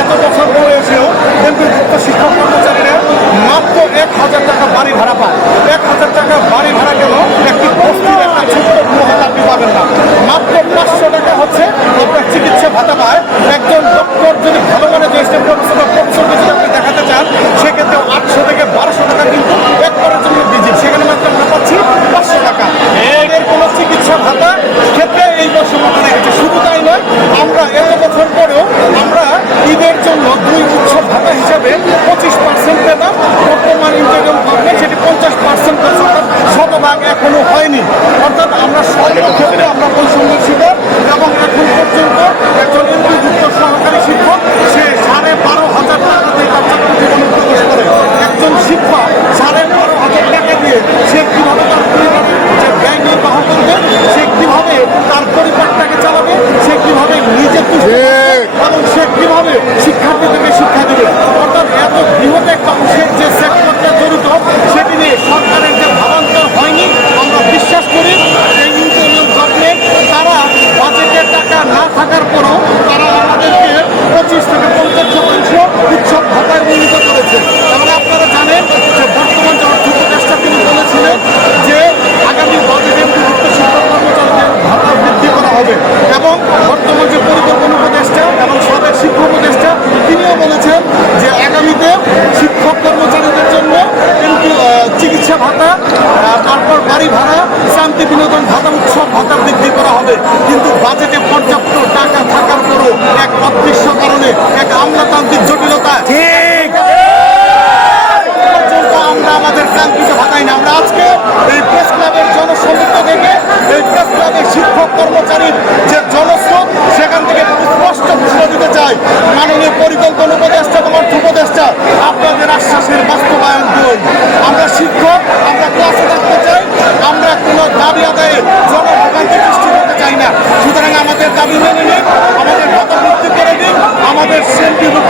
এত বছর বয়সেও এমপি শিক্ষক কর্মচারীরা মাত্র এক হাজার টাকা বাড়ি ভাড়া পায়। এখনও হয়নি। অর্থাৎ আমরা সর্বক্ষেত্রে আমরা বৈষম্যের শিকার এবং এখন পর্যন্ত একজন এমপিভুক্ত সহকারী শিক্ষক সে সাড়ে বারো হাজার টাকা দিয়ে তার চাকরি জীবনে প্রবেশ করে। একজন শিক্ষক সাড়ে বারো হাজার টাকা দিয়ে সে কীভাবে তার পরিবারের যে ব্যয় নির্বাহ করবে সে কীভাবে তার পরিবারটাকে চালাবে সে কীভাবে নিজে এবং সে কীভাবে গাড়ি ভাড়া শান্তি বিনোদন ভাতা উৎসব ভাতা বৃদ্ধি করা হবে। কিন্তু বাজেটে আমাদের সেন্টিমেন্ট